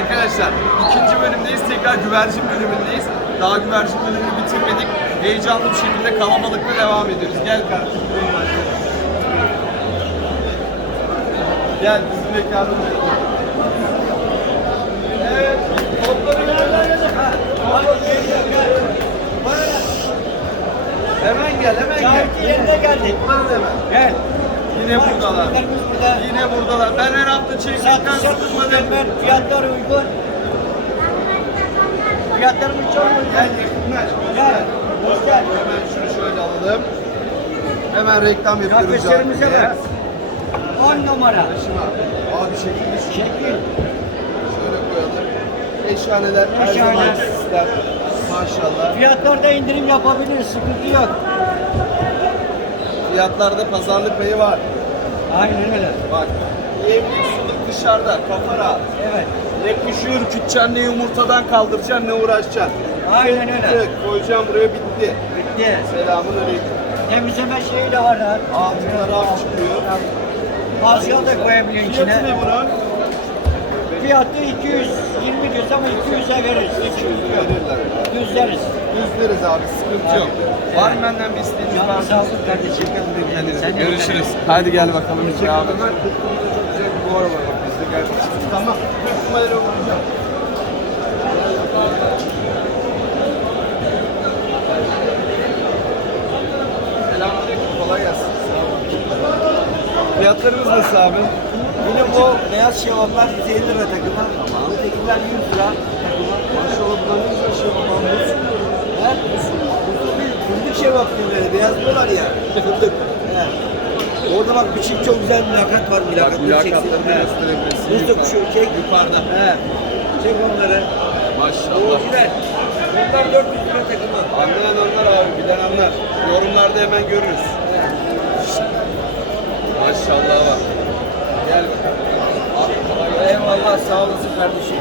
Arkadaşlar ikinci bölümdeyiz. Tekrar güvercin bölümündeyiz. Daha güvercin bölümünü bitirmedik. Heyecanlı bir şekilde kalabalıkla devam ediyoruz. Gel kardeşim. Gel bizim mekanı. Evet. Topları Hemen gel, hemen gel. yerine geldik. Gel. Yine buradalar. Burada. Yine buradalar. Ben her hafta çekmekten sıkılmadım. fiyatlar uygun. Fiyatlarımız çok uygun. Gel yakınlaş. Gel. Hemen şunu şöyle alalım. Hemen reklam yapıyoruz. Kardeşlerimize bak. 10 numara. Şuna. Abi şekilli şu. Şekil. Şöyle koyalım. Eşhaneler her Eşhane. zaman sizler. Maşallah. Fiyatlarda indirim yapabiliriz. Sıkıntı yok. Fiyatlarda pazarlık payı var. Aynen öyle. Bak. Yemlik suluk dışarıda. Kafa rahat. Evet. Ne kuşu ürküteceksin ne yumurtadan kaldıracaksın ne uğraşacaksın. Aynen öyle. Tık, Koyacağım buraya bitti. Bitti. Selamun aleyküm. Temizleme şeyi de var. ha. Altınlar av çıkıyor. Pansiyon da koyabiliyor Fiyatı içine. ne bunun? Fiyatı 220 diyoruz ama 200'e veririz. 200 yok. Verirler. Düzleriz. Düzleriz abi sıkıntı yok. Benden bir isteğiniz Canın var? sağ olsun kardeşim. Görüşürüz. Hadi gel bakalım. Devam et. Çok güzel bir var bak bizde geldi. Tamam. Selamünaleyküm. Kolay gelsin. Fiyatlarımız nasıl abi? Yine bu beyaz şevaplar 150 lira takımı. Ötekiler 100 lira takımı. Maşallah bunlar ne güzel şey babam. Her bu bir fındık şevap diyorlar. Beyaz diyorlar ya. Fındık. He. Orada bak bir çift çok güzel mülakat var. He. gösterebilirsin. Usta kuşu çek. Yukarıda. He. Çek onları. Maşallah. Orijinal. Bunlar 400 lira takımı. Anlayan anlar abi, bilen anlar. Yorumlarda hemen görürüz. Maşallah bak. Gel bakalım. Eyvallah sağ olasın kardeşim.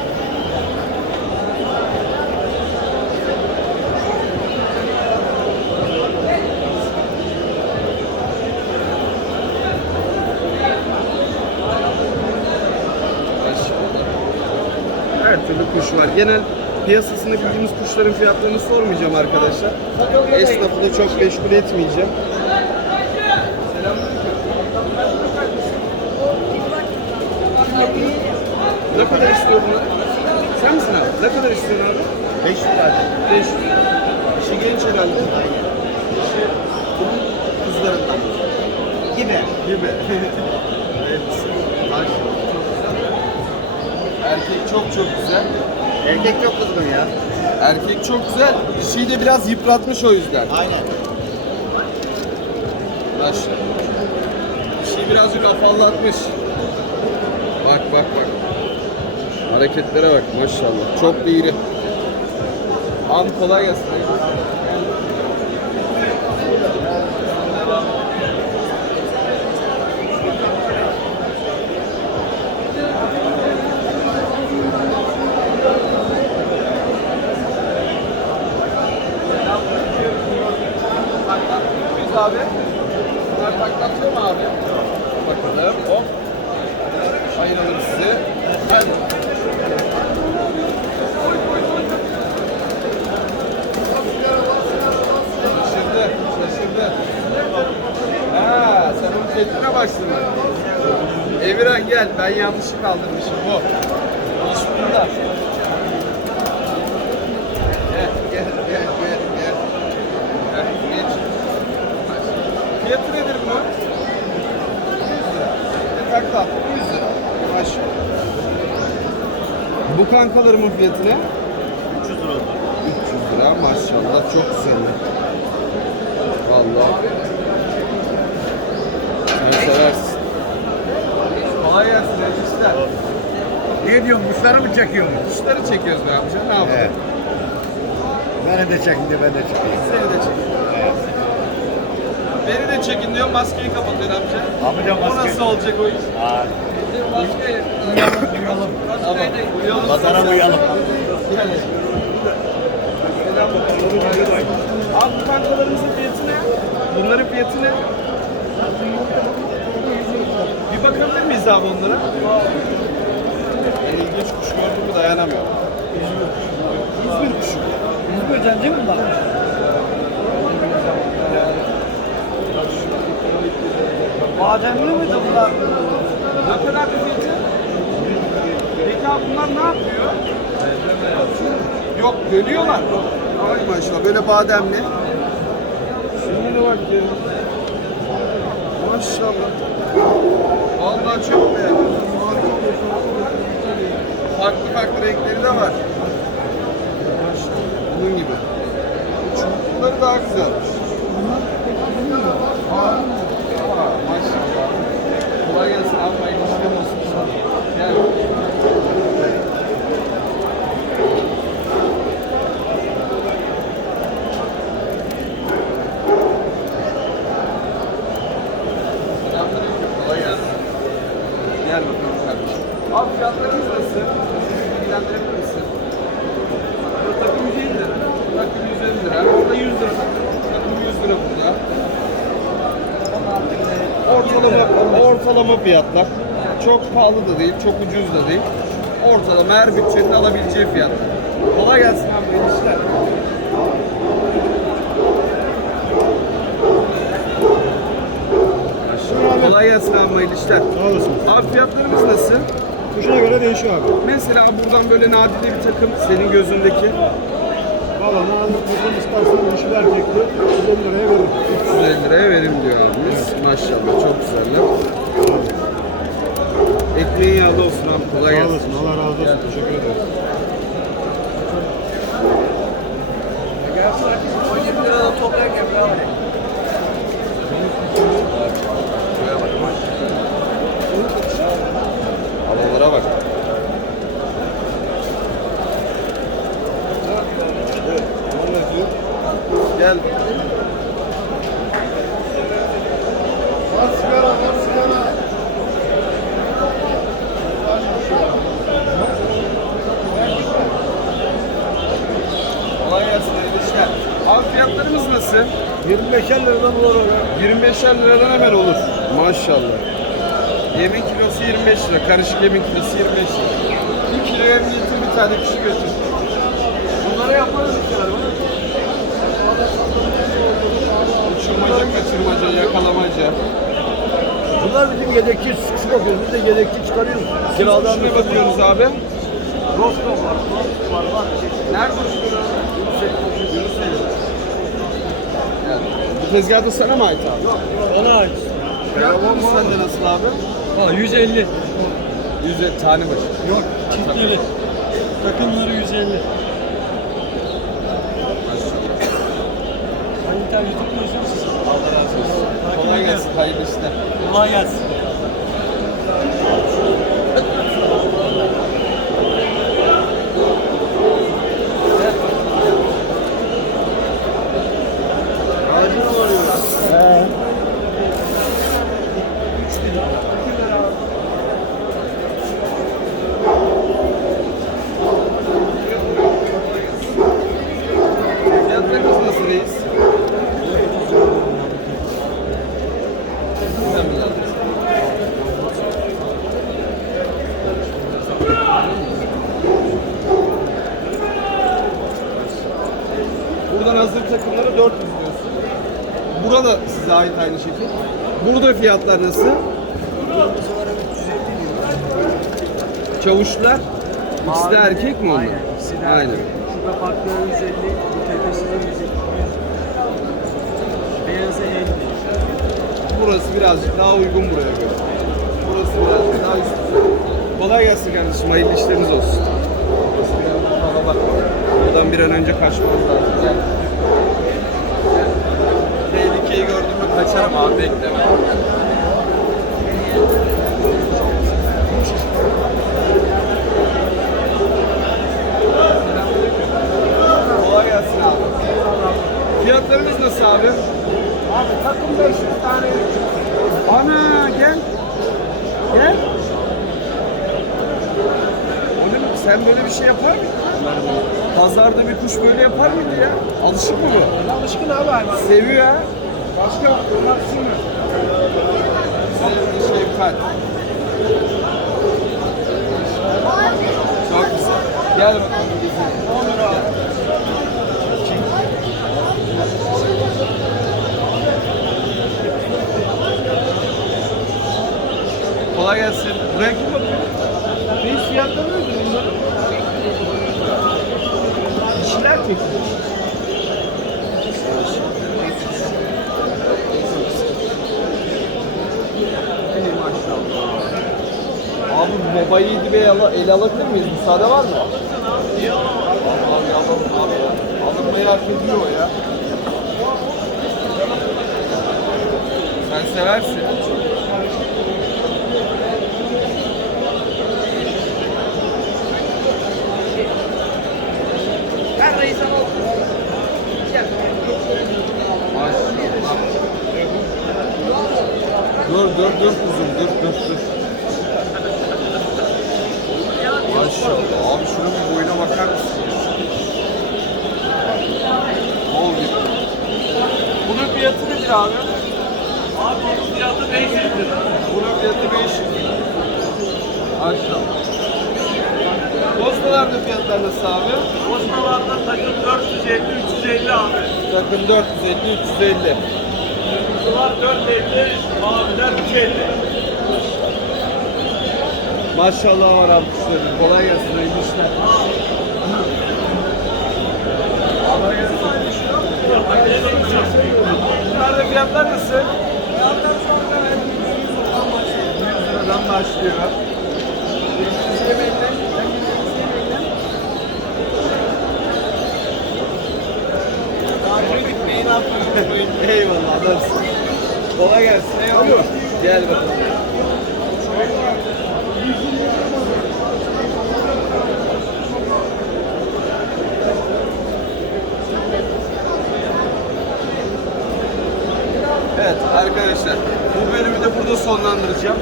Maşallah. Her türlü kuş var. Genel piyasasını bildiğimiz kuşların fiyatlarını sormayacağım arkadaşlar. Esnafı da çok meşgul etmeyeceğim. Ne kadar istiyor bunu? Sen misin abi? Ne kadar istiyorsun abi? 500 lira. 500. İşi genç herhalde. İşi bunun kızlarından. Gibi. Gibi. evet. Maşallah. Çok güzel. Erkek çok çok güzel. Erkek çok kızgın ya. Erkek çok güzel. Dişiyi de biraz yıpratmış o yüzden. Aynen. Maşallah. Dişiyi birazcık afallatmış. Bak bak bak. Hareketlere bak maşallah. Çok da iri. Abi kolay gelsin. Abi. Bunlar taklatıyor mu abi? Bakalım. Hop. Ayıralım sizi. Hadi. Şaşırdı. Şaşırdı. Ha, sen onun tehdine başladın. Emirhan gel. Ben yanlışı kaldırmışım. Bu. İş bunda. Gel, gel, gel, gel, gel. Heh, geç. Fiyatı nedir bunun? 100 lira. Takla 100 lira. Maşallah. Bu kankalarımın fiyatı ne? 300 lira oldu. 300 lira maşallah çok güzel. Vallahi. Sen seversin. Kolay gelsin gençler. Ne diyorsun? Kuşları mı çekiyorsun? Kuşları çekiyoruz be amca. Ne yapalım? Evet. Beni de çekin de ben de çekeyim. Seni de çekin. Beni de çekin diyor maskeyi kapatıyor amca. O maske. nasıl olacak o iş? Aa, Uyuyalım, uyuyalım. Tamam, uyuyalım. Pazara uyalım. Yani. Abi bu kankalarımızın fiyatı ne? Bunların fiyatı ne? Bir bakabilir miyiz abi onlara? Ben ilginç kuş gördüm mü de dayanamıyorum. İzmir kuşu. İzmir'den değil mi bunlar? Bademli miydi bunlar? Ne kadar bir fiyatı? Peki abi bunlar ne yapıyor? Yok dönüyorlar. Ay maşallah böyle bademli. Şuna bak ya. Maşallah. Vallahi çok beğendim. Farklı farklı renkleri de var. Bunun gibi. Çubukları daha güzelmiş. Aa, aa, maşallah. Kolay gelsin abi. Hayırlı işler olsun. Gel. Selamünaleyküm. Kolay gelsin. Gel bakalım kardeşim. Abi fiyatlarınız nasıl? İlgilendirebilir misin? Bu takım 150 lira. Takım 150 lira. Burada 100 lira takım. Takım 100 lira burada. Ortalama, fiyatlar. Çok pahalı da değil, çok ucuz da değil. Ortalama her bütçenin alabileceği fiyatlar. Kolay gelsin abi, iyi işler. Kolay gelsin abi, hayırlı işler. Sağ olasın. Abi fiyatlarımız nasıl? Kuşuna göre değişiyor abi. Mesela buradan böyle nadide bir takım senin gözündeki Valla ne anlatmasını istersen dişi erkekli 150 liraya veririm. 350 liraya verim diyor abimiz. Maşallah çok güzeller. Ekmeğin yağda olsun abi kolay Sağ gelsin. olasın. Allah razı olsun. Teşekkür ederim. 17 liradan toplarken bravo. Havalara bak. Gel. Kolay gelsin hayırlı işler. Abi fiyatlarımız nasıl? 25'er liradan olur o 25'er liradan hemen olur. Maşallah. Yemin kilosu 25 lira. Karışık yemin kilosu 25 lira. 1 kilo yem getir bir tane kişi götür. Bunlara yaparız bir kere. Uçurmaca, kaçırmaca, yakalamaca. Bunlar bizim yedekçi su bakıyoruz. Biz de yedekçi çıkarıyoruz. Kiradan Şuna bakıyoruz abi. Rostom var. Rostom var. var. Nerede? Yunus Yani, bu tezgahta sana mı ait abi? Yok. Ona ait. Fiyatlarımız sende nasıl abi? Ha 150. 100 tane başı. Yok çiftleri. Takımları 150. Ben bir tane YouTube izliyorum sizi. Allah razı olsun. Kolay gelsin, hayırlı işler. Kolay gelsin. Fiyatlarınız nasıl reis? Güzel mi lan? Buradan hazır takımları 400 diyorsun. Burada size ait aynı şekil. Burada fiyatlar nasıl? Çavuşlar. İkisi de erkek mi onlar? Aynen, ikisi de Aynen. Şurada farkları 150, bu tepesi de 100. Beyazı 50. Burası birazcık daha uygun buraya göre. Burası birazcık daha üst. Kolay gelsin kardeşim. Hayırlı işleriniz olsun. Burası biraz daha bak. Buradan bir an önce kaçmamız lazım. Gel. Kaçarım abi bekleme. Kolay gelsin abi. Fiyatlarımız nasıl abi? Abi takım 500 tane. Ana gel. Gel. Oğlum sen böyle bir şey yapar mıydın? Pazarda bir kuş böyle yapar mıydı ya? Alışık mı bu? Alışkın abi hayvan. Seviyor ha. Başka sinir. Sevgi, şefkat. Çok güzel. Gel bakalım gezelim. Olur abi. Kolay gelsin. Buraya kim bakıyor? Reis fiyatları nedir bunların? İşler peki. Ey maşallah. Abi babayı yedi ala, ele alabilir miyiz? Müsaade var mı? Abi alalım abi ya. Alınmayı hak ediyor o ya. Sen seversin. Maşallah. Dur dur dur kuzum dur dur dur. Maşallah abi şunun boyuna bakar mısın? Bol gibi. Bunun fiyatı nedir abi? Abi onun fiyatı 500 lira. Bunun fiyatı 500 lira. Maşallah. Postalarda fiyatlar nasıl abi? Osmanlı'da takım 450-350 abi. Takım 450 350. Kutular 450, maviler 350. Maşallah var abi kuşların. Kolay gelsin hayırlı işler. Kolay gelsin. Bunlarda fiyatlar nasıl? Fiyatlar şu anda 100 liradan başlıyor. Eyvallah adamsın. Kolay gelsin. Eyvallah. Gel bakalım. Evet arkadaşlar bu bölümü de burada sonlandıracağım.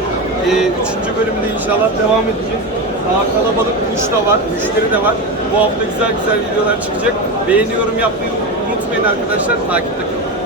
Ee, üçüncü bölümde inşallah devam edeceğiz. Daha kalabalık kuş da var, müşteri de var. Bu hafta güzel güzel videolar çıkacak. Beğeni yorum yapmayı unutmayın arkadaşlar. Takipte kalın.